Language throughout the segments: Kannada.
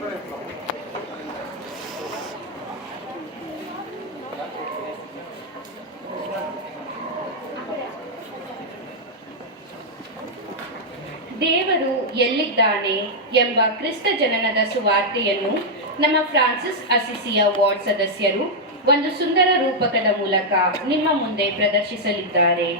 ದೇವರು ಎಲ್ಲಿದ್ದಾನೆ ಎಂಬ ಕ್ರಿಸ್ತ ಜನನದ ಸುವಾರ್ತೆಯನ್ನು ನಮ್ಮ ಫ್ರಾನ್ಸಿಸ್ ಅಸಿಸಿಯ ವಾರ್ಡ್ ಸದಸ್ಯರು ಒಂದು ಸುಂದರ ರೂಪಕದ ಮೂಲಕ ನಿಮ್ಮ ಮುಂದೆ ಪ್ರದರ್ಶಿಸಲಿದ್ದಾರೆ.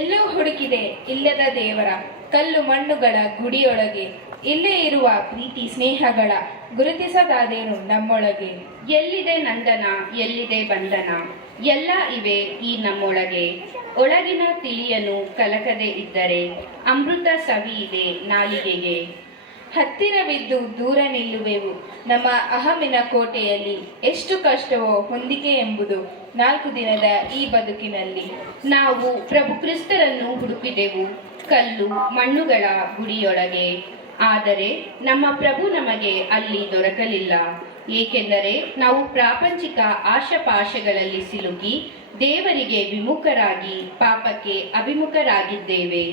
ಎಲ್ಲೋ ಹುಡುಕಿದೆ ಇಲ್ಲದ ದೇವರ ಕಲ್ಲು ಮಣ್ಣುಗಳ ಗುಡಿಯೊಳಗೆ, ಇಲ್ಲೇ ಇರುವ ಪ್ರೀತಿ ಸ್ನೇಹಗಳ ಗುರುತಿಸದಾದೇನು ನಮ್ಮೊಳಗೆ. ಎಲ್ಲಿದೆ ನಂದನ, ಎಲ್ಲಿದೆ ಬಂಧನ, ಎಲ್ಲ ಇವೆ ಈ ನಮ್ಮೊಳಗೆ. ಒಳಗಿನ ತಿಳಿಯನು ಕಲಕದೆ ಇದ್ದರೆ ಅಮೃತ ಸವಿ ಇದೆ ನಾಲಿಗೆಗೆ. ಹತ್ತಿರವಿದ್ದು ದೂರ ನಿಲ್ಲುವೆವು ನಮ್ಮ ಅಹಮಿನ ಕೋಟೆಯಲ್ಲಿ, ಎಷ್ಟು ಕಷ್ಟವೋ ಹೊಂದಿಕೆ ಎಂಬುದು 4 ದಿನದ ಈ ಬದುಕಿನಲ್ಲಿ. ನಾವು ಪ್ರಭು ಕ್ರಿಸ್ತರನ್ನು ಹುಡುಕಿದೆವು ಕಲ್ಲು ಮಣ್ಣುಗಳ ಗುಡಿಯೊಳಗೆ, ಆದರೆ ನಮ್ಮ ಪ್ರಭು ನಮಗೆ ಅಲ್ಲಿ ದೊರಕಲಿಲ್ಲ. ಏಕೆಂದರೆ ನಾವು ಪ್ರಾಪಂಚಿಕ ಆಶಪಾಶಗಳಲ್ಲಿ ಸಿಲುಕಿ ದೇವರಿಗೆ ವಿಮುಖರಾಗಿ ಪಾಪಕ್ಕೆ ಅಭಿಮುಖರಾಗಿದ್ದೇವೆ.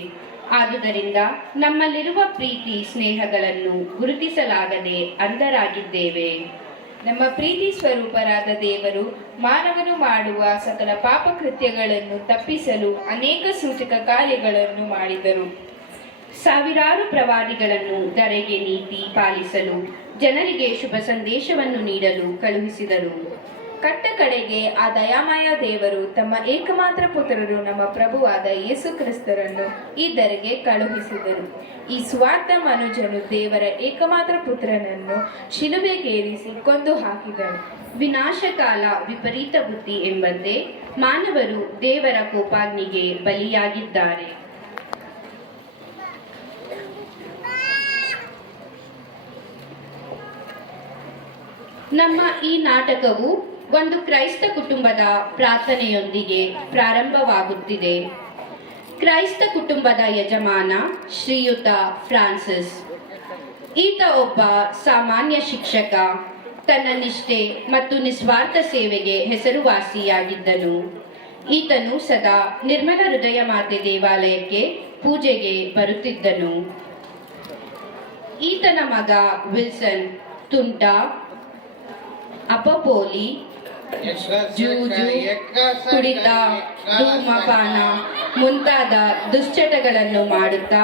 ಆದುದರಿಂದ ನಮ್ಮಲ್ಲಿರುವ ಪ್ರೀತಿ ಸ್ನೇಹಗಳನ್ನು ಗುರುತಿಸಲಾಗದೆ ಅಂಧರಾಗಿದ್ದೇವೆ. ನಮ್ಮ ಪ್ರೀತಿ ಸ್ವರೂಪರಾದ ದೇವರು ಮಾನವನು ಮಾಡುವ ಸಕಲ ಪಾಪಕೃತ್ಯಗಳನ್ನು ತಪ್ಪಿಸಲು ಅನೇಕ ಸೂಚಕ ಕಾರ್ಯಗಳನ್ನು ಮಾಡಿದರು. ಸಾವಿರಾರು ಪ್ರವಾದಿಗಳನ್ನು ಧರೆಗೆ ನೀತಿ ಪಾಲಿಸಲು, ಜನರಿಗೆ ಶುಭ ಸಂದೇಶವನ್ನು ನೀಡಲು ಕಳುಹಿಸಿದರು. ಕಟ್ಟ ಕಡೆಗೆ ಆ ದಯಾಮಯ ದೇವರು ತಮ್ಮ ಏಕಮಾತ್ರ ಪುತ್ರರು ನಮ್ಮ ಪ್ರಭುವಾದ ಯೇಸು ಕ್ರಿಸ್ತರನ್ನು ಈ ಧರೆಗೆ ಕಳುಹಿಸಿದರು. ಈ ಸ್ವಾರ್ಥ ಮನುಜನು ದೇವರ ಏಕಮಾತ್ರ ಪುತ್ರನನ್ನು ಶಿಲುಬೆಗೇರಿಸಿ ಕೊಂದು ಹಾಕಿದನು. ವಿನಾಶಕಾಲ ವಿಪರೀತ ಬುದ್ಧಿ ಎಂಬಂತೆ ಮಾನವರು ದೇವರ ಕೋಪಾಗ್ನಿಗೆ ಬಲಿಯಾಗಿದ್ದಾರೆ. ನಮ್ಮ ಈ ನಾಟಕವು ಒಂದು ಕ್ರೈಸ್ತ ಕುಟುಂಬದ ಪ್ರಾರ್ಥನೆಯೊಂದಿಗೆ ಪ್ರಾರಂಭವಾಗುತ್ತಿದೆ. ಕ್ರೈಸ್ತ ಕುಟುಂಬದ ಯಜಮಾನ ಶ್ರೀಯುತ ಫ್ರಾನ್ಸಿಸ್. ಈತ ಒಬ್ಬ ಸಾಮಾನ್ಯ ಶಿಕ್ಷಕ. ತನ್ನ ನಿಷ್ಠೆ ಮತ್ತು ನಿಸ್ವಾರ್ಥ ಸೇವೆಗೆ ಹೆಸರುವಾಸಿಯಾಗಿದ್ದನು. ಈತನು ಸದಾ ನಿರ್ಮಲ ಹೃದಯ ಮಾತೆ ದೇವಾಲಯಕ್ಕೆ ಪೂಜೆಗೆ ಬರುತ್ತಿದ್ದನು. ಈತನ ಮಗ ವಿಲ್ಸನ್ ತುಂಟ, ಅಪಪೋಲಿ, ಜೂಜು, ಕುಡಿತ, ಧೂಮಪಾನ ಮುಂತಾದ ದುಶ್ಚಟಗಳನ್ನು ಮಾಡುತ್ತಾ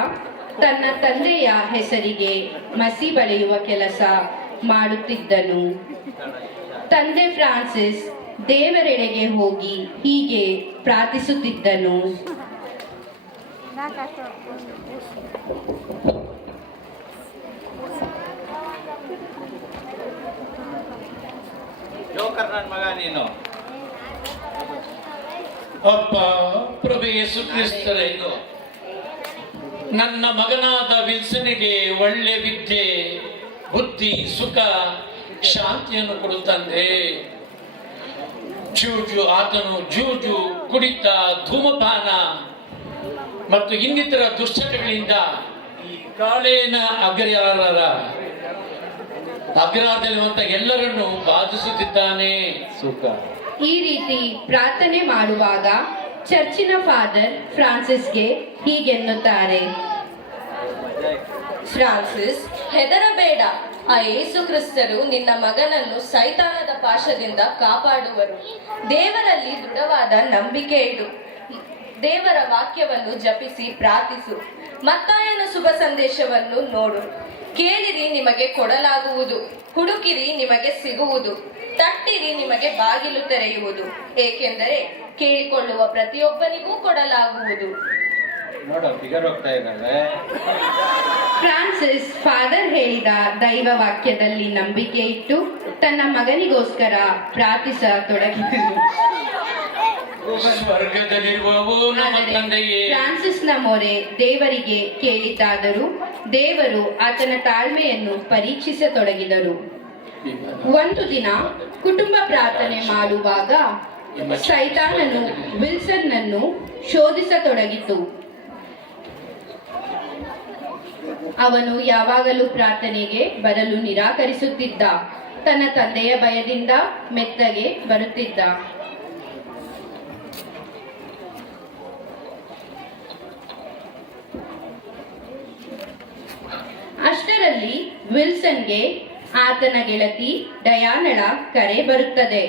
ತನ್ನ ತಂದೆಯ ಹೆಸರಿಗೆ ಮಸಿ ಬಳಿಯುವ ಕೆಲಸ ಮಾಡುತ್ತಿದ್ದನು. ತಂದೆ ಫ್ರಾನ್ಸಿಸ್ ದೇವರೆಡೆಗೆ ಹೋಗಿ ಹೀಗೆ ಪ್ರಾರ್ಥಿಸುತ್ತಿದ್ದನು: ಮಗ ನೀನು. ಅಪ್ಪ ಪ್ರಭು ಯೇಸು ಕ್ರಿಸ್ತರೇ, ನನ್ನ ಮಗನಾದ ವಿಲ್ಸನಿಗೆ ಒಳ್ಳೆ ವಿದ್ಯೆ, ಬುದ್ಧಿ, ಸುಖ, ಶಾಂತಿಯನ್ನು ಕೊಡುತ್ತಂದೆ. ಆತನು ಜೂಜು, ಕುಡಿತ, ಧೂಮಪಾನ ಮತ್ತು ಇನ್ನಿತರ ದುಶ್ಚಟಗಳಿಂದ ಈ ಕಾಲೇನ ಅಗ್ರಹಾರದಲ್ಲಿರುವಂತ ಎಲ್ಲರನ್ನು ಬಾಧಿಸುತ್ತಿದ್ದಾನೆ. ಸುಖ. ಈ ರೀತಿ ಪ್ರಾರ್ಥನೆ ಮಾಡುವಾಗ ಚರ್ಚಿನ ಫಾದರ್ ಫ್ರಾನ್ಸಿಸ್ಗೆ ಹೀಗೆನ್ನುತ್ತಾರೆ: ಫ್ರಾನ್ಸಿಸ್, ಹೆದರಬೇಡ. ಆ ಯೇಸು ಕ್ರಿಸ್ತರು ನಿನ್ನ ಮಗನನ್ನು ಸೈತಾನದ ಪಾಶದಿಂದ ಕಾಪಾಡುವರು. ದೇವರಲ್ಲಿ ದೃಢವಾದ ನಂಬಿಕೆ ಇಡು. ದೇವರ ವಾಕ್ಯವನ್ನು ಜಪಿಸಿ ಪ್ರಾರ್ಥಿಸು. ಮತ್ತಾಯನ ಶುಭ ಸಂದೇಶವನ್ನು ನೋಡು. ಕೇಳಿರಿ, ನಿಮಗೆ ಕೊಡಲಾಗುವುದು. ಹುಡುಕಿರಿ, ನಿಮಗೆ ಸಿಗುವುದು. ತಟ್ಟಿರಿ, ನಿಮಗೆ ಬಾಗಿಲು ತೆರೆಯುವುದು. ಏಕೆಂದರೆ ಕೇಳಿಕೊಳ್ಳುವ ಪ್ರತಿಯೊಬ್ಬನಿಗೂ ಕೊಡಲಾಗುವುದು. ಫ್ರಾನ್ಸಿಸ್ ಫಾದರ್ ಹೇಳಿದ ದೈವ ವಾಕ್ಯದಲ್ಲಿ ನಂಬಿಕೆ ಇಟ್ಟು ತನ್ನ ಮಗನಿಗೋಸ್ಕರ ಪ್ರಾರ್ಥಿಸತೊಡಗಿದನು. ಫ್ರಾನ್ಸಿಸ್ನ ಮೊರೆ ದೇವರಿಗೆ ಕೇಳಿತಾದರೂ ದೇವರು ಆತನ ತಾಳ್ಮೆಯನ್ನು ಪರೀಕ್ಷಿಸತೊಡಗಿದರು. ಒಂದು ದಿನ ಕುಟುಂಬ ಪ್ರಾರ್ಥನೆ ಮಾಡುವಾಗ ಸೈತಾನನು ವಿಲ್ಸನ್ನನ್ನು ಶೋಧಿಸತೊಡಗಿತು. ಅವನು ಯಾವಾಗಲೂ ಪ್ರಾರ್ಥನೆಗೆ ಬರಲು ನಿರಾಕರಿಸುತ್ತಿದ್ದ. ತನ್ನ ತಂದೆಯ ಭಯದಿಂದ ಮೆತ್ತಗೆ ಬರುತ್ತಿದ್ದ. ಅಷ್ಟರಲ್ಲಿ ವಿಲ್ಸನ್ಗೆ ಆತನ ಗೆಳತಿ ಡಯಾನಳ ಕರೆ ಬರುತ್ತದೆ.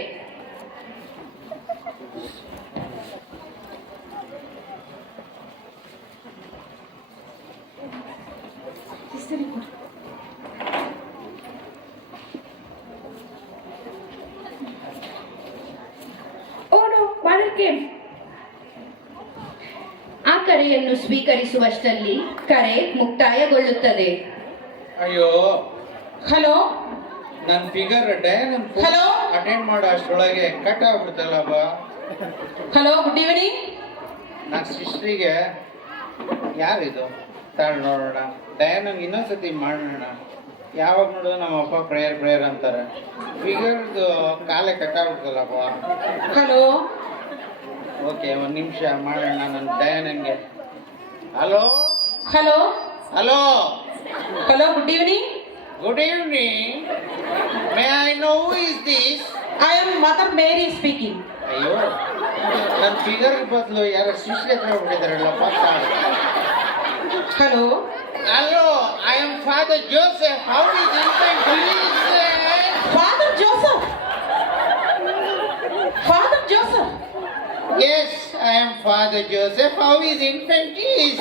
ಆ ಕರೆಯನ್ನು ಸ್ವೀಕರಿಸುವಷ್ಟರಲ್ಲಿ ಕರೆ ಮುಕ್ತಾಯಗೊಳ್ಳುತ್ತದೆ. ಅಯ್ಯೋ, ಹಲೋ ನನ್ನ ಫಿಗರ್ ಡಯಾನ್ Hello? ಅಟೆಂಡ್ ಮಾಡೋ ಅಷ್ಟರೊಳಗೆ ಕಟ್ ಆಗ್ಬಿಡ್ತಲ್ಲಪ್ಪ. Hello, good evening. ನನ್ನ ಸಿಸ್ಟ್ರಿಗೆ ಯಾರಿದು ತಾಳು ನೋಡೋಣ. ಡಯಾನ್ ಇನ್ನೊಂದ್ಸತಿ ಮಾಡೋಣ. ಯಾವಾಗ ನೋಡಿದ್ರು ನಮ್ಮ ಅಪ್ಪ ಪ್ರೇಯರ್ ಅಂತಾರೆ. ಫಿಗರ್ದು ಕಾಲೇ ಕಟ್ ಆಗ್ಬಿಡ್ತಲ್ಲಪ್ಪ. ಹಲೋ ಓಕೆ, ಒಂದು ನಿಮಿಷ ಮಾಡೋಣ ನನ್ನ ಡಯಾನಂಗೆ. Hello hello hello hello, good evening. Good evening. May I know who is this? I am Mother Mary speaking. ಅಯ್ಯೋ, ನನ್ನ ಫಿಗರ್ ಬದಲು ಯಾರೋ ಶಿಷ್ಯ ಹತ್ರ ಹೋಗ್ಬಿಟ್ಟಿದಾರಲ್ಲಪ್ಪ. Hello hello, I am Father Joseph. How is infant? Father Joseph. Father Joseph. Yes, I am Father Joseph. How is infant is?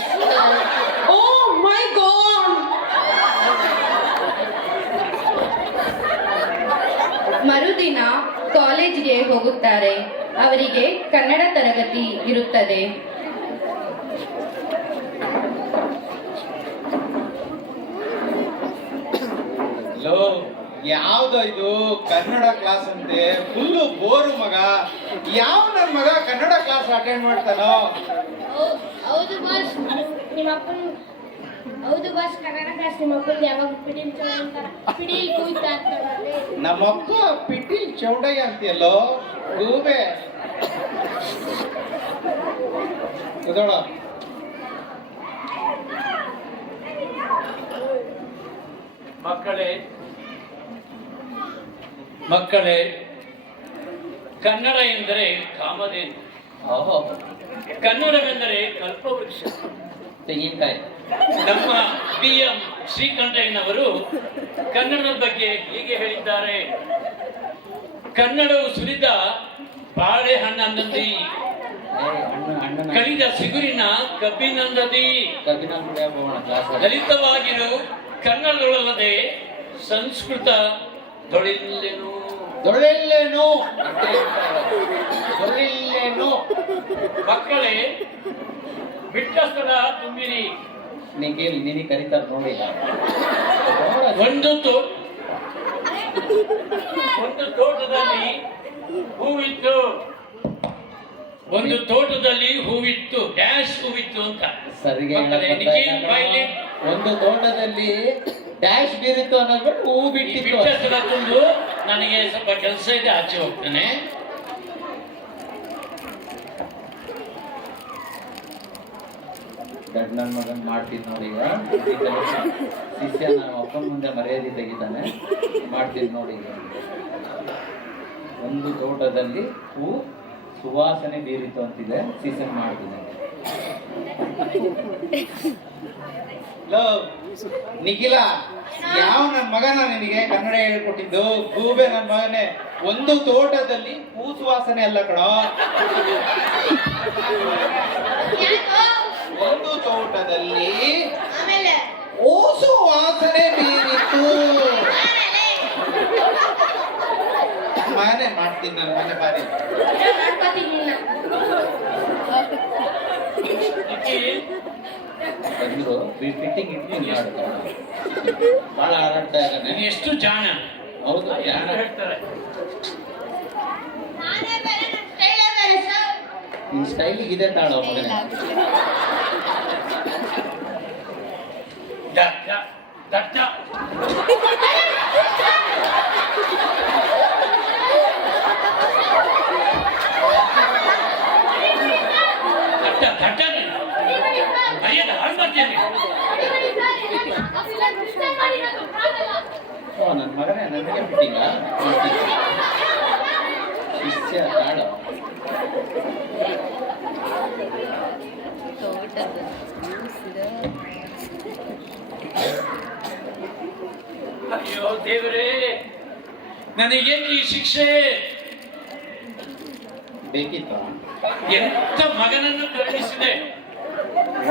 Oh my God. ಮರುದಿನ ಕಾಲೇಜಿಗೆ ಹೋಗುತ್ತಾರೆ. ಅವರಿಗೆ ಕನ್ನಡ ತರಗತಿ ಇರುತ್ತದೆ. ಹಲೋ, ಯಾವ್ದು ಇದು ಕನ್ನಡ ಕ್ಲಾಸ್ ಅಂತೆ? ಫುಲ್ಲು ಬೋರು ಮಗ. ಯಾವ ನನ್ನ ಮಗ ಕನ್ನಡ ಕ್ಲಾಸ್ ಅಟೆಂಡ್ ಮಾಡ್ತಾನೋ? ಹೌದು ಬಾಸ್, ನಿಮ್ಮ ಅಪ್ಪನ ಹೌದು ಬಾಸ್, ಕನ್ನಡ ಕ್ಲಾಸ್ ನಿಮ್ಮ ಅಪ್ಪನ ಯಾವಾಗ ಪಿಡಿಲ್ ಕೂಯ್ತಾ ಇರ್ತಾರಲ್ಲ. ನಮ್ಮಪ್ಪ ಪಿಟೀಲ್ ಚೌಡಯ್ಯ ಅಂತೀಯಲ್ಲೋ, ಗೂಬೆ. ಇದೋಳ ಮಕ್ಕಳೇ, ಕನ್ನಡ ಎಂದರೆ ಕಾಮಧೇನು, ಕನ್ನಡವೆಂದರೆ ಕಲ್ಪವೃಕ್ಷ. ತೆಂಗಿನಕಾಯಿ. ನಮ್ಮ PM ಶ್ರೀಕಂಠಯ್ಯನವರು ಕನ್ನಡದ ಬಗ್ಗೆ ಹೀಗೆ ಹೇಳಿದ್ದಾರೆ: ಕನ್ನಡವು ಸುರಿದ ಬಾಳೆಹಣ್ಣಂದದಿ, ಕಳಿದ ಸಿಗುರಿನ ಕಬ್ಬಿನಂದದಿ, ಲಲಿತವಾಗಿರು ಕನ್ನಡದೊಳಲ್ಲದೆ ಸಂಸ್ಕೃತ ದೊಳಿಲ್ಲೆನು. ಮಕ್ಕಳೇ, ಬಿಟ್ಟ ಸ್ಥಳ ತುಂಬಿರಿ. ನಿನಗೆ ಕರೀತಾರೆ ನೋಡಿ. ಒಂದು ತೋಟದಲ್ಲಿ ಹೂವಿತ್ತು, ಒಂದು ತೋಟದಲ್ಲಿ ಹೂವಿತ್ತು, ಡ್ಯಾಶ್ ಹೂವಿತ್ತು ಅಂತ. ಸರಿಗೆ ಮಕ್ಕಳೇ, ನಿಖಿಲ್ ಬಾಯ್ಲಿ. ಒಂದು ತೋಟದಲ್ಲಿ ಡ್ಯಾಶ್ ಬೀರಿತ್ತು ಅನ್ನೋದ್ಬಿಟ್ಟು ಹೂ ಬಿಟ್ಟಿತ್ತು. ಬಿಟ್ಟ ಸ್ಥಳ ತುಂಡು. ನನಗೆ ಸ್ವಲ್ಪ ಕೆಲಸ ಇದೆ, ಆಚೆ ಹೋಗ್ತಾನೆ. ದೊಡ್ಡ ನನ್ನ ಮಗನ್ ಮಾಡ್ತೀನಿ ನೋಡಿ. ಈಗ ಶಿಷ್ಯ ನಮ್ಮ ಅಪ್ಪನ ಮುಂದೆ ಮರ್ಯಾದೆ ತೆಗಿತಾನೆ. ಮಾಡ್ತೀನಿ ನೋಡಿ. ಈಗ ಒಂದು ತೋಟದಲ್ಲಿ ಹೂ ಸುವಾಸನೆ ಬೀರಿತು ಅಂತಿದೆ. ಸೀಸನ್ ಮಾಡ್ತೀನಿ. ನಿಖಿಲ, ಯಾವ ನನ್ನ ಮಗನ ನಿನಗೆ ಕನ್ನಡ ಹೇಳ್ಕೊಟ್ಟಿದ್ದು? ಗೂಬೆ ನನ್ನ ಮಗನೇ. ಒಂದು ತೋಟದಲ್ಲಿ ಹೂ ಸುವಾಸನೆ ಅಲ್ಲ ಕಣೋ, ಒಂದು ತೋಟದಲ್ಲಿ ಓಸು ವಾಸನೆ ಬೀರಿತು. ಮನೆ ಮಾಡ್ತೀನಿ ನನ್ನ ಮನೆ ಬಾರಿ. ನಿಖಿಲ್, ಬಂದ್ರು ಫಿಟ್ಟಿಂಗ್ ಇಟ್ಕೊಂಡು ಬಹಳ ಆರಾಡ್ತಾ ಇದ್ದಾನೆ. ನೀನು ಎಷ್ಟು ಜಾಣ. ಹೌದು, ಯಾರು ಹೇಳ್ತಾರೆ? ನಿನ್ ಸ್ಟೈಲಿಗೆ ಇದೆ ತಾಳೋ ಮಗನೇ. ದಟ್ಟ ದಟ್ಟ ದಟ್ಟ ನೀನು. ಮರ್ಯಾದೆ ಹಾಳು ಮಾಡ್ತೀನಿ. ನನ್ನ ಮಗನೇ, ನನಗೆ ಫಿಟ್ಟಿಂಗ ಶಿಷ್ಯ ತಾಳೋ. ಅಯ್ಯೋ ದೇವರೇ, ನನಗೇಕೆ ಈ ಶಿಕ್ಷೆ? ಬೇಕಿತ್ತ? ಎಂತ ಮಗನನ್ನು ಕರುಣಿಸಿದೆ.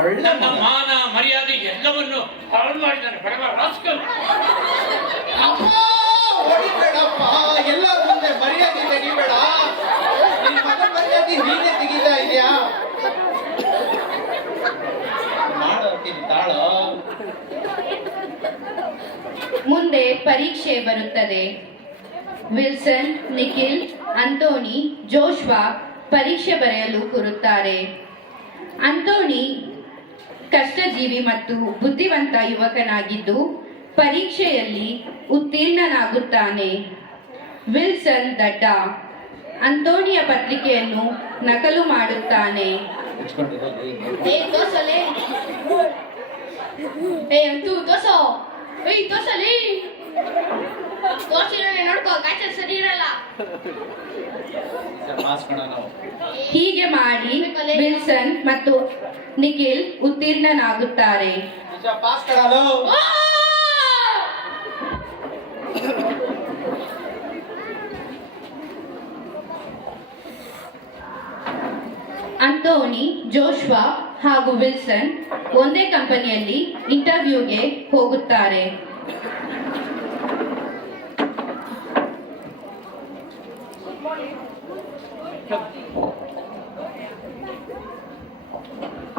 ಒಳ್ಳೆ ನನ್ನ ಮಗ. ಮಾನ ಮರ್ಯಾದೆ ಎಲ್ಲವನ್ನು ಹಾಳು ಮಾಡಿದ್ದಾನೆ ಬಡವ ರಾಸ್ಕಲ್. ಅಪ್ಪ, ಹೊಡಿಬೇಡಪ್ಪ, ಎಲ್ಲರ ಮುಂದೆ ಮರ್ಯಾದೆ ತೆಗಿಬೇಡ. ನಿನ್ ಮಗನ ಮರ್ಯಾದೆ ನೀನೇ ತೆಗಿತಾ ಇದೆಯಾ? ಮಾಡೋಕಿನ್ ತಾಳು. ಮುಂದೆ ಪರೀಕ್ಷೆ ಬರುತ್ತದೆ. ವಿಲ್ಸನ್, ನಿಖಿಲ್, ಅಂತೋನಿ, ಜೋಶ್ವಾ ಪರೀಕ್ಷೆ ಬರೆಯಲು ಕೂರುತ್ತಾರೆ. ಅಂತೋನಿ ಕಷ್ಟಜೀವಿ ಮತ್ತು ಬುದ್ಧಿವಂತ ಯುವಕನಾಗಿದ್ದು ಪರೀಕ್ಷೆಯಲ್ಲಿ ಉತ್ತೀರ್ಣನಾಗುತ್ತಾನೆ. ವಿಲ್ಸನ್ ದಡ್ಡ. ಅಂತೋನಿಯ ಪತ್ರಿಕೆಯನ್ನು ನಕಲು ಮಾಡುತ್ತಾನೆ. ತೋರ್ಸಲೇ ಅಂತೂ ತೋರ್ಸೋ. ತೋರ್ಸಲೇ ತೋರ್ಸಿಲ್ಲ ನೋಡ್ಕೋ, ಗಾಚ ಸರಿ ಇರಲ್ಲ. ಮಾಸ್ ಕಣ ನಾವು. ಹೀಗೆ ಮಾಡಿ ವಿಲ್ಸನ್ ಮತ್ತು ನಿಖಿಲ್ ಉತ್ತೀರ್ಣನಾಗುತ್ತಾರೆ. ನಿಜ ಪಾಸ್ ಕಡಲು. ಅಂತೋನಿ, ಜೋಶ್ವಾ ಹಾಗೂ ವಿಲ್ಸನ್ ಒಂದೇ ಕಂಪನಿಯಲ್ಲಿ ಇಂಟರ್ವ್ಯೂಗೆ ಹೋಗುತ್ತಾರೆ.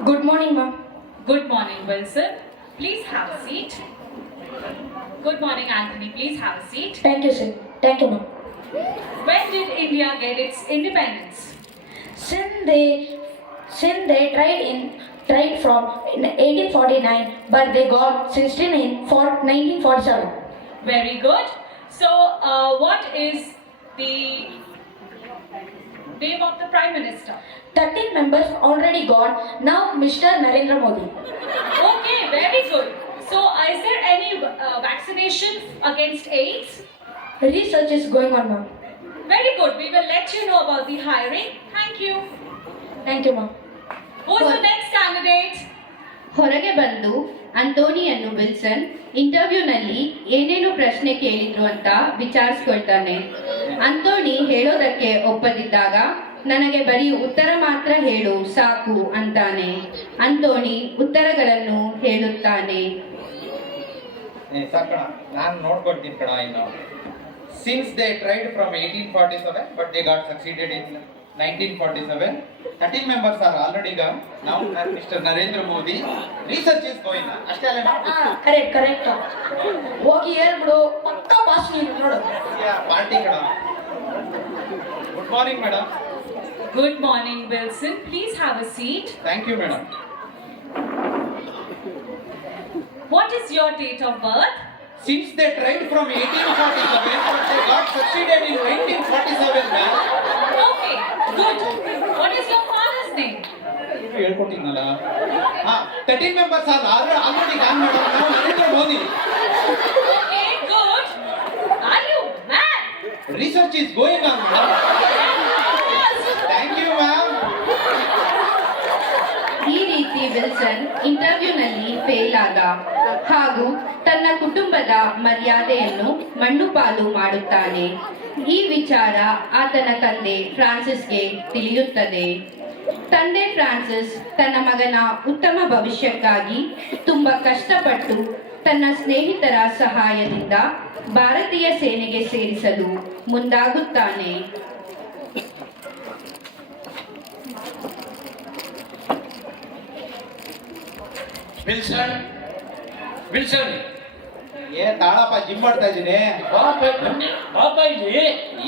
Good morning, ma'am. Good morning, Wilson. Please have a seat. Good morning, Anthony. Please have a seat. Thank you, sir. Thank you, ma'am. When did India get its independence? Since they tried from in 1849, but they got 16 in 1947. Very good. So, what is the name of the Prime Minister? 13 members already got. Now, Mr. Narendra Modi. Okay, very good. So, is there any vaccination against AIDS? Research is going on, ma'am. Very good. We will let you know about the hiring. Thank you. Thank you, ma'am. Who's the next candidate? ಹೊರಗೆ ಬಂದು ಅಂತೋನಿಯನ್ನು ವಿಲ್ಸನ್ ಇಂಟರ್ವ್ಯೂನಲ್ಲಿ ಏನೇನು ಪ್ರಶ್ನೆ ಕೇಳಿದ್ರು ಅಂತ ವಿಚಾರಿಸ್ಕೊಳ್ತಾನೆ. ಅಂತೋನಿ ಹೇಳೋದಕ್ಕೆ ಒಪ್ಪದಿದ್ದಾಗ ನನಗೆ ಬರೀ ಉತ್ತರ ಮಾತ್ರ ಹೇಳು ಸಾಕು ಅಂತಾನೆ. ಅಂತೋನಿ ಉತ್ತರಗಳನ್ನು ಹೇಳುತ್ತಾನೆ. ಸಾಕಣ, ನಾನು ನೋಡ್ಕೊಡ್ತೀನಿ ಕಣ ಇನ್ನು. Since they tried from 1847 but they got succeeded in 1947. 13 members are already gone. Now Mr. Narendra Modi. Research is going on. ಅಷ್ಟೇ ಅಲ್ಲ? Correct. ಹೋಗಿ ಹೇಳ್ಬಿಡು, ಪಕ್ಕ ಪಾಸ್ ನೀನು ನೋಡು. ಪಾರ್ಟಿ ಕಣ. Good morning madam. Good morning, Wilson. Please have a seat. Thank you madam. What is your date of birth? Since they tried from 1847 but they got succeeded in 1947 ma'am. Okay, good. What is your father's name? ಹೇಳ್ಕೊಟ್ಟಿದ್ನಲ್ಲ. 13 members are already gone madam. Now Narendra Modi. Okay, good. Are you mad? Research is going on madam. Thank you ma'am. ಈ ರೀತಿ ವಿಲ್ಸನ್ ಇಂಟರ್ವ್ಯೂನಲ್ಲಿ ಫೇಲ್ ಆದ ಹಾಗೂ ತನ್ನ ಕುಟುಂಬದ ಮರ್ಯಾದೆಯನ್ನು ಮಣ್ಣುಪಾಲು ಮಾಡುತ್ತಾನೆ. ಈ ವಿಚಾರ ಆತನ ತಂದೆ ಫ್ರಾನ್ಸಿಸ್ಗೆ ತಿಳಿಯುತ್ತದೆ. ತಂದೆ ಫ್ರಾನ್ಸಿಸ್ ತನ್ನ ಮಗನ ಉತ್ತಮ ಭವಿಷ್ಯಕ್ಕಾಗಿ ತುಂಬಾ ಕಷ್ಟಪಟ್ಟು ತನ್ನ ಸ್ನೇಹಿತರ ಸಹಾಯದಿಂದ ಭಾರತೀಯ ಸೇನೆಗೆ ಸೇರಿಸಲು ಮುಂದಾಗುತ್ತಾನೆ. ವಿಲ್ಸನ್, ವಿಲ್ಸನ್, ತಾಳಪ್ಪ, ಜಿಮ್ ಮಾಡ್ತಾ ಇದ್ದೀನಿ. ಪಾಪ ಇಲ್ಲಿ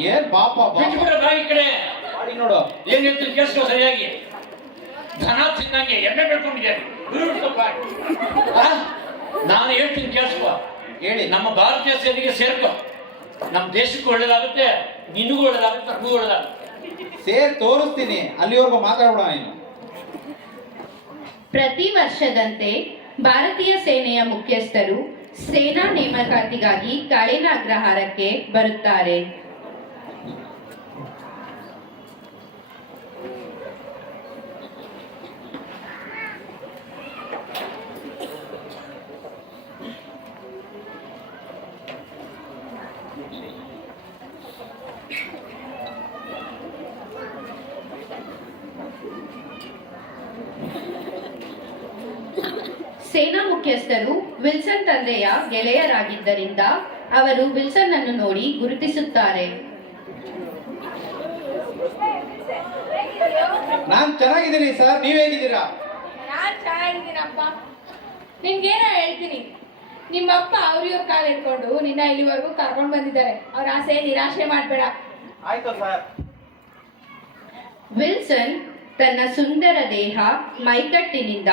ಏನ್ ಪಾಪ ಬಿಟ್ಬಿಡ ಬಾಯಿ ಕಡೆ. ಮಾಡಿ ನೋಡು. ಏನ್ ಹೇಳ್ತೀನಿ ಕೇಳಿಸ್ಕೋ ಸರಿಯಾಗಿ. ದನ ತಿನ್ನಂಗೆ ಎಣ್ಣೆ ಬೆಳ್ಕೊಂಡಿದ್ದೆ. ನಾನು ಹೇಳ್ತೀನಿ ಕೇಳಿಸ್ಕೋ. ಹೇಳಿ. ನಮ್ಮ ಭಾರತೀಯ ಸೇನೆಗೆ ಸೇರ್ಕೋ. ನಮ್ಮ ದೇಶಕ್ಕೂ ಒಳ್ಳೇದಾಗುತ್ತೆ, ನಿನಗೂ ಒಳ್ಳೇದಾಗುತ್ತೆ, ನಮಗೂ ಒಳ್ಳೇದಾಗುತ್ತೆ. ಸೇರ್ ತೋರಿಸ್ತೀನಿ, ಅಲ್ಲಿವರೆಗೂ ಮಾತಾಡೋಣ ಇನ್ನು. ಪ್ರತಿ ವರ್ಷದಂತೆ ಭಾರತೀಯ ಸೇನೆಯ ಮುಖ್ಯಸ್ಥರು ಸೇನಾ ನೇಮಕಾತಿಗಾಗಿ ಕಾಳಿನ ಅಗ್ರಹಾರಕ್ಕೆ ಬರುತ್ತಾರೆ. ಸೇನಾ ಮುಖ್ಯಸ್ಥರು ವಿಲ್ಸನ್ ತಂದೆಯ ಗೆಳೆಯರಾಗಿದ್ದರಿಂದ ಅವರು ವಿಲ್ಸನ್ ಅನ್ನು ನೋಡಿ ಗುರುತಿಸುತ್ತಾರೆ. ನಾನ್ ಚೆನ್ನಾಗಿದ್ದೀನಿ ಸರ್, ನೀವ್ ಹೇಗಿದ್ದೀರಾ? ನಾನ್ ಚೆನ್ನಾಗಿದ್ದೀನಪ್ಪ. ನಿನ್ಗೇನೋ ಹೇಳ್ತೀನಿ. ನಿಮ್ಮಪ್ಪ ಅವ್ರಿವ್ರ ಕಾಲ ಇಟ್ಕೊಂಡು ನಿನ್ನ ಇಲ್ಲಿವರೆಗೂ ಕರ್ಕೊಂಡು ಬಂದಿದ್ದಾರೆ. ಅವ್ರ ಆಸೆ ನಿರಾಶೆ ಮಾಡ್ಬೇಡ. ಆಯ್ತು ಸರ್. ವಿಲ್ಸನ್ ತನ್ನ ಸುಂದರ ದೇಹ ಮೈಕಟ್ಟಿನಿಂದ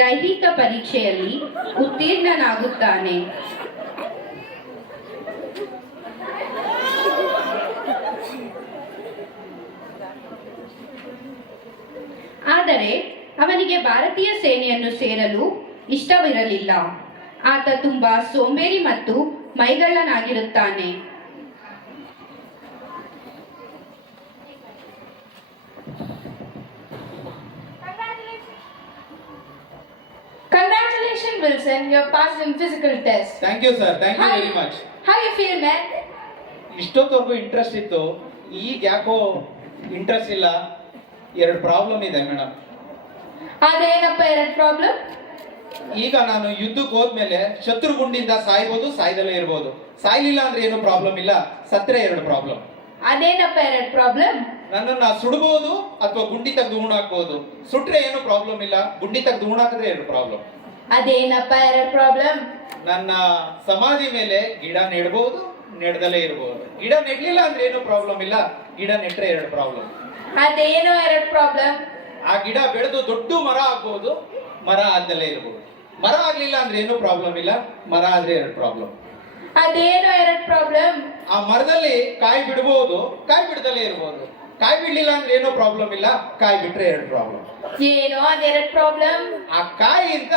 ದೈಹಿಕ ಪರೀಕ್ಷೆಯಲ್ಲಿ ಉತ್ತೀರ್ಣನಾಗುತ್ತಾನೆ. ಆದರೆ ಅವನಿಗೆ ಭಾರತೀಯ ಸೇನೆಯನ್ನು ಸೇರಲು ಇಷ್ಟವಿರಲಿಲ್ಲ. ಆತ ತುಂಬಾ ಸೋಂಬೇರಿ ಮತ್ತು ಮೈಗಳ್ಳನಾಗಿರುತ್ತಾನೆ. Congratulations, Wilson. You have passed in physical test. Thank you sir, thank you very much. How you feel, man? ಇಷ್ಟೊತ್ತವರೆಗೂ ಇಂಟ್ರೆಸ್ಟ್ ಇತ್ತು, ಈಗ ಯಾಕೋ ಇಂಟ್ರೆಸ್ಟ್ ಇಲ್ಲ. ಎರಡು ಪ್ರಾಬ್ಲಮ್ ಇದೆ ಮೇಡಮ್. ಅದೇನಪ್ಪ ಎರಡು ಪ್ರಾಬ್ಲಮ್? ಈಗ ನಾನು ಯುದ್ಧಕ್ಕೆ ಹೋದ್ಮೇಲೆ ಶತ್ರುಗುಂಡಿಂದ ಸಾಯ್ಬೋದು, ಸಾಯ್ದಲ್ಲೇ ಇರ್ಬೋದು. ಸಾಯ್ಲಿಲ್ಲ ಅಂದ್ರೆ ಏನು ಪ್ರಾಬ್ಲಮ್ ಇಲ್ಲ, ಸತ್ರೆ ಎರಡು ಪ್ರಾಬ್ಲಮ್. ಅದೇನಪ್ಪ ಎರಡು ಪ್ರಾಬ್ಲಮ್? ನನ್ನನ್ನ ಸುಡಬಹುದು ಅಥವಾ ಗುಂಡಿ ತೆಗೆದು ಉಣಾಕ್ಬಹುದು. ಸುಟ್ರೆ ಏನು ಪ್ರಾಬ್ಲಮ್ ಇಲ್ಲ, ಗುಂಡಿ ತೆಗೆದು ಉಣಾಕಿದ್ರೆ ಎರಡು ಪ್ರಾಬ್ಲಮ್. ಅದೇನಪ್ಪ ಎರಡು ಪ್ರಾಬ್ಲಮ್? ನನ್ನ ಸಮಾಧಿ ಮೇಲೆ ಗಿಡ ನೆಡ್ಬಹುದು, ನೆಡ್ದಲೇ ಇರಬಹುದು. ಗಿಡ ನೆಡ್ಲಿಲ್ಲ ಅಂದ್ರೆ ಏನು ಪ್ರಾಬ್ಲಮ್ ಇಲ್ಲ, ಗಿಡ ನೆಟ್ರೆ ಎರಡು ಪ್ರಾಬ್ಲಮ್. ಅದೇನೋ ಎರಡು ಪ್ರಾಬ್ಲಮ್? ಆ ಗಿಡ ಬೆಳೆದು ದೊಡ್ಡ ಮರ ಆಗ್ಬಹುದು, ಮರ ಆದ್ದಲೇ ಇರಬಹುದು. ಮರ ಆಗ್ಲಿಲ್ಲ ಅಂದ್ರೆ ಏನು ಪ್ರಾಬ್ಲಮ್ ಇಲ್ಲ, ಮರ ಆದ್ರೆ ಎರಡು ಪ್ರಾಬ್ಲಮ್. ಅದೇನೋ ಎರಡು ಪ್ರಾಬ್ಲಮ್? ಆ ಮರದಲ್ಲಿ ಕಾಯಿ ಬಿಡಬಹುದು, ಕಾಯಿ ಬಿಡದಲ್ಲೇ ಇರಬಹುದು. ಕಾಯಿ ಬಿಡ್ಲಿಲ್ಲ ಅಂದ್ರೆ ಏನೋ ಪ್ರಾಬ್ಲಮ್ ಇಲ್ಲ, ಕಾಯಿ ಬಿಟ್ರೆ ಎರಡು ಪ್ರಾಬ್ಲಮ್. ಏನೋ ಅದೆರಡು ಪ್ರಾಬ್ಲಮ್? ಆ ಕಾಯಿಯಿಂದ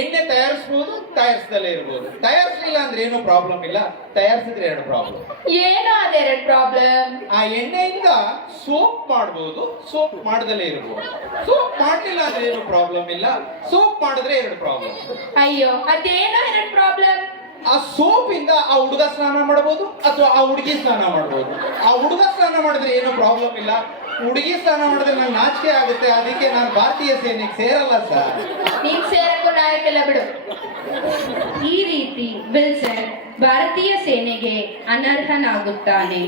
ಎಣ್ಣೆ ತಯಾರಿಸಬಹುದು, ತಯಾರಿಸದಲ್ಲೇ ಇರಬಹುದು. ತಯಾರಿಸಲಿಲ್ಲ ಅಂದ್ರೆ ಏನೋ ಪ್ರಾಬ್ಲಮ್ ಇಲ್ಲ, ತಯಾರಿಸಿದ್ರೆ ಎರಡು ಪ್ರಾಬ್ಲಮ್. ಏನೋ ಅದೆರಡು ಪ್ರಾಬ್ಲಮ್? ಆ ಎಣ್ಣೆಯಿಂದ ಸೋಪ್ ಮಾಡಬಹುದು, ಸೋಪ್ ಮಾಡದಲ್ಲೇ ಇರಬಹುದು. ಸೋಪ್ ಮಾಡಲಿಲ್ಲ ಅಂದ್ರೆ ಏನು ಪ್ರಾಬ್ಲಮ್ ಇಲ್ಲ, ಸೋಪ್ ಮಾಡಿದ್ರೆ ಎರಡು ಪ್ರಾಬ್ಲಮ್. ಅಯ್ಯೋ, ಅದೇನೋ ಎರಡು ಪ್ರಾಬ್ಲಮ್? ಆ ಸೋಪ್ ಇಂದ ಆ ಹುಡುಗ ಸ್ನಾನ ಮಾಡಬಹುದು ಅಥವಾ ಆ ಹುಡುಗಿ ಸ್ನಾನ ಮಾಡಬಹುದು. ಆ ಹುಡುಗ ಸ್ನಾನ ಮಾಡಿದ್ರೆ ಏನು ಪ್ರಾಬ್ಲಮ್ ಇಲ್ಲ, ಹುಡುಗಿ ಸ್ನಾನ ಮಾಡಿದ್ರೆ ನಂಗೆ ನಾಚಿಕೆ ಆಗುತ್ತೆ, ಅದಕ್ಕೆ ನಾನು ಭಾರತೀಯ ಸೇನೆಗೆ ಸೇರಲ್ಲ ಸರ್. ನೀನ್ ಸೇರಕ್ಕೂ ನಾಯಕಲ್ಲ ಬಿಡು. ಈ ರೀತಿ ವಿಲ್ಸನ್ ಭಾರತೀಯ ಸೇನೆಗೆ ಅನರ್ಹನಾಗುತ್ತಾನೆ.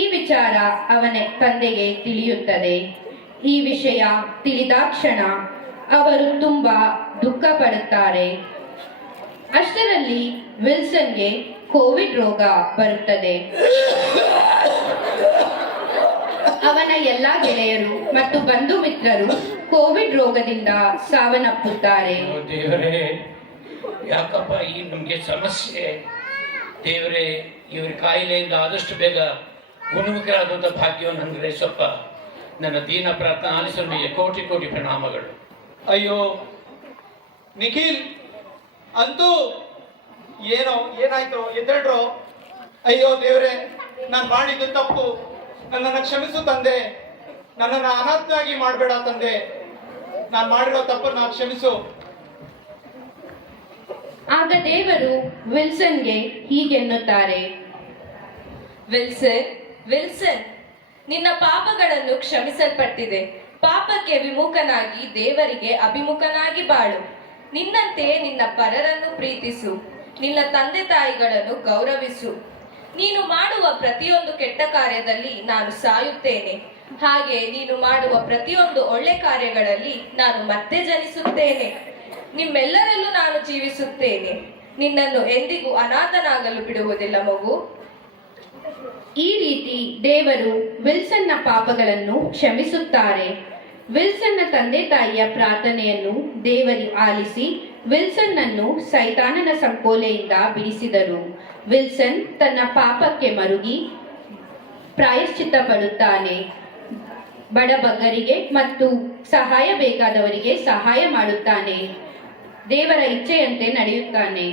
ಈ ವಿಚಾರ ಅವನ ತಂದೆಗೆ ತಿಳಿಯುತ್ತದೆ. ಈ ವಿಷಯ ತಿಳಿದಾಕ್ಷಣ ಅವರು ತುಂಬಾ ದುಃಖ ಪಡುತ್ತಾರೆ. ಅಷ್ಟರಲ್ಲಿ ವಿಲ್ಸನ್ಗೆ ಕೋವಿಡ್ ರೋಗ ಬರುತ್ತದೆ. ಅವನ ಎಲ್ಲಾ ಗೆಳೆಯರು ಮತ್ತು ಬಂಧು ಮಿತ್ರರು ಕೋವಿಡ್ ರೋಗದಿಂದ ಸಾವನ್ನಪ್ಪುತ್ತಾರೆ. ದೇವರೇ, ಯಾಕಪ್ಪ ಈ ನಮಗೆ ಸಮಸ್ಯೆ? ದೇವರೇ, ಇವ್ರ ಕಾಯಿಲೆಯಿಂದ ಆದಷ್ಟು ಬೇಗ ಗುಣಮುಖರಾದಂಥ ಭಾಗ್ಯವನ್ನು ಅನುಗ್ರಹಿಸಪ್ಪ. ನನ್ನ ದೀನ ಪ್ರಾರ್ಥನೆ ಆಲಿಸಲು ನಿಮಗೆ ಕೋಟಿ ಕೋಟಿ ಪ್ರಣಾಮಗಳು. ಅಯ್ಯೋ ನಿಖಿಲ್, ಅಂತೂ ಏನೋ ಏನಾಯ್ತು, ಎದ್ದೇಳ್ರೋ. ಅಯ್ಯೋ ದೇವ್ರೆ, ನಾನು ಮಾಡಿದ್ದು ತಪ್ಪು, ನನ್ನನ್ನು ಕ್ಷಮಿಸು ತಂದೆ. ನನ್ನನ್ನು ಅನಾಥನಾಗಿ ಮಾಡಬೇಡ ತಂದೆ. ನಾನು ಮಾಡಿರೋ ತಪ್ಪನ್ನು ಕ್ಷಮಿಸು. ಆಗ ದೇವರು ವಿಲ್ಸನ್ಗೆ ಹೀಗೆನ್ನುತ್ತಾರೆ. ವಿಲ್ಸನ್, ವಿಲ್ಸನ್, ನಿನ್ನ ಪಾಪಗಳನ್ನು ಕ್ಷಮಿಸಲ್ಪಟ್ಟಿದೆ. ಪಾಪಕ್ಕೆ ವಿಮುಖನಾಗಿ ದೇವರಿಗೆ ಅಭಿಮುಖನಾಗಿ ಬಾಳು. ನಿನ್ನಂತೆ ನಿನ್ನ ಪರರನ್ನು ಪ್ರೀತಿಸು. ನಿನ್ನ ತಂದೆ ತಾಯಿಗಳನ್ನು ಗೌರವಿಸು. ನೀನು ಮಾಡುವ ಪ್ರತಿಯೊಂದು ಕೆಟ್ಟ ಕಾರ್ಯದಲ್ಲಿ ನಾನು ಸಾಯುತ್ತೇನೆ. ಹಾಗೆ ನೀನು ಮಾಡುವ ಪ್ರತಿಯೊಂದು ಒಳ್ಳೆ ಕಾರ್ಯಗಳಲ್ಲಿ ನಾನು ಮತ್ತೆ ಜನಿಸುತ್ತೇನೆ. ನಿಮ್ಮೆಲ್ಲರಲ್ಲೂ ನಾನು ಜೀವಿಸುತ್ತೇನೆ. ನಿನ್ನನ್ನು ಎಂದಿಗೂ ಅನಾಥನಾಗಲು ಬಿಡುವುದಿಲ್ಲ ಮಗು. ಈ ರೀತಿ ದೇವರು ವಿಲ್ಸನ್ನ ಪಾಪಗಳನ್ನು ಕ್ಷಮಿಸುತ್ತಾರೆ. ವಿಲ್ಸನ್ನ ತಂದೆ ತಾಯಿಯ ಪ್ರಾರ್ಥನೆಯನ್ನು ದೇವರು ಆಲಿಸಿ ವಿಲ್ಸನ್ನನ್ನು ಸೈತಾನನ ಸಂಕೋಲೆಯಿಂದ ಬಿಡಿಸಿದರು. ವಿಲ್ಸನ್ ತನ್ನ ಪಾಪಕ್ಕೆ ಮರುಗಿ ಪ್ರಾಯಶ್ಚಿತ್ತ ಪಡುತ್ತಾನೆ. ಬಡಬಗ್ಗರಿಗೆ ಮತ್ತು ಸಹಾಯ ಬೇಕಾದವರಿಗೆ ಸಹಾಯ ಮಾಡುತ್ತಾನೆ. ದೇವರ ಇಚ್ಛೆಯಂತೆ ನಡೆಯುತ್ತಾನೆ.